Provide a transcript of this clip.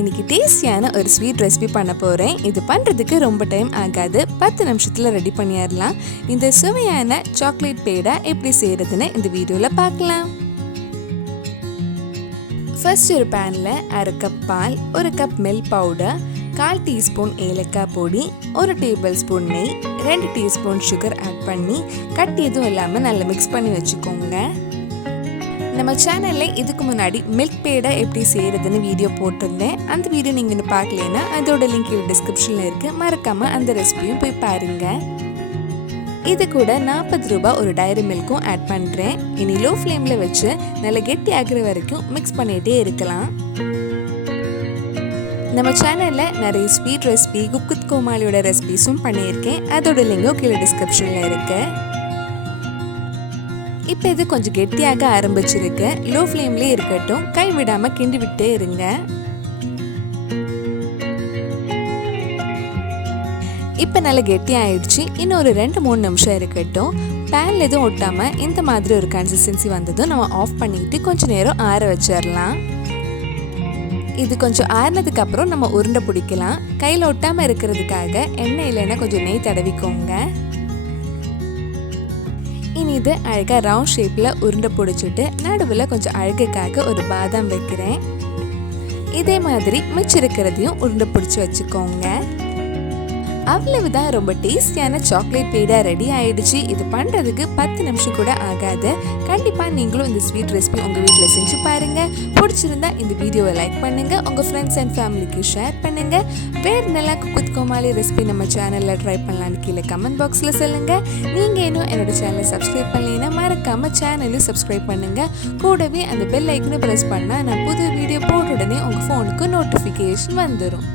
இன்னைக்கு டேஸ்டியான ஒரு ஸ்வீட் ரெசிபி பண்ண போகிறேன். இது பண்ணுறதுக்கு ரொம்ப டைம் ஆகாது, 10 நிமிஷத்தில் ரெடி பண்ணிடலாம். இந்த சுவையான சாக்லேட் பேடா எப்படி செய்கிறதுன்னு இந்த வீடியோவில் பார்க்கலாம். ஃபர்ஸ்ட் ஒரு பேனில் 1/2 கப் பால், 1 கப் மில்க் பவுடர், 1/4 டீஸ்பூன் ஏலக்காய் பொடி, 1 டேபிள் ஸ்பூன் நெய், 2 டீஸ்பூன் சுகர் ஆட் பண்ணி கட்டி எதுவும் இல்லாமல் நல்லா மிக்ஸ் பண்ணி வச்சுக்கோங்க. நம்ம சேனலில் இதுக்கு முன்னாடி மில்க் பேடா எப்படி செய்கிறதுன்னு வீடியோ போட்டிருந்தேன். அந்த வீடியோ நீங்கள் இன்னும் பார்க்கலன்னா அதோட லிங்க் டிஸ்கிரிப்ஷனில் இருக்குது, மறக்காமல் அந்த ரெசிபியும் போய் பாருங்கள். இது கூட 40 ரூபாய் ஒரு டைரி மில்க்கும் ஆட் பண்ணுறேன். இனி லோ ஃப்ளேமில் வச்சு நல்லா கெட்டி ஆகிற வரைக்கும் மிக்ஸ் பண்ணிகிட்டே இருக்கலாம். நம்ம சேனலில் நிறைய ஸ்வீட் ரெசிபி, குக் வித் கோமாளியோட ரெசிபிஸும் பண்ணியிருக்கேன். அதோட லிங்கும் கீழே டிஸ்கிரிப்ஷனில் இருக்குது. இப்போ இது கொஞ்சம் கெட்டியாக ஆரம்பிச்சிருக்கு. லோ ஃப்ளேம்லேயே இருக்கட்டும், கை விடாமல் கிண்டி விட்டே இருங்க. இப்போ நல்லா கெட்டி ஆயிடுச்சு. இன்னும் ஒரு 2-3 நிமிஷம் இருக்கட்டும். பேனில் எதுவும் ஒட்டாமல் இந்த மாதிரி ஒரு கன்சிஸ்டன்சி வந்ததும் நம்ம ஆஃப் பண்ணிட்டு கொஞ்சம் நேரம் ஆற வச்சிடலாம். இது கொஞ்சம் ஆறினதுக்கு அப்புறம் நம்ம உருண்டை பிடிக்கலாம். கையில் ஒட்டாமல் இருக்கிறதுக்காக எண்ணெய் இல்லைன்னா கொஞ்சம் நெய் தடவிக்கோங்க. இனி இது அழகாக ரவுண்ட் ஷேப்பில் உருண்டை பிடிச்சிட்டு நடுவில் கொஞ்சம் அழகுக்காக ஒரு பாதாம் வைக்கிறேன். இதே மாதிரி மிச்சிருக்கிறதையும் உருண்டை பிடிச்சி வச்சுக்கோங்க. அவ்வளவுதான், ரொம்ப டேஸ்டியான சாக்லேட் பேடா ரெடி ஆயிடுச்சு. இது பண்ணுறதுக்கு 10 நிமிஷம் கூட ஆகாது. கண்டிப்பாக நீங்களும் இந்த ஸ்வீட் ரெசிபி உங்கள் வீட்டில் செஞ்சு பாருங்கள். பிடிச்சிருந்தா இந்த வீடியோவை லைக் பண்ணுங்கள், உங்கள் ஃப்ரெண்ட்ஸ் அண்ட் ஃபேமிலிக்கு ஷேர் பண்ணுங்கள். வேறு நல்லா குக் வித் கோமாளி ரெசிபி நம்ம சேனலில் ட்ரை பண்ணலான்னு கீழே கமெண்ட் பாக்ஸில் சொல்லுங்கள். நீங்கள் இன்னும் என்னோட சேனலை சப்ஸ்கிரைப் பண்ணலைன்னா மறக்காமல் சேனலையும் சப்ஸ்கிரைப் பண்ணுங்கள். கூடவே அந்த பெல் ஐக்கனை ப்ரெஸ் பண்ணால் நான் புது வீடியோ போட்ட உடனே உங்கள் ஃபோனுக்கு நோட்டிஃபிகேஷன் வந்துடும்.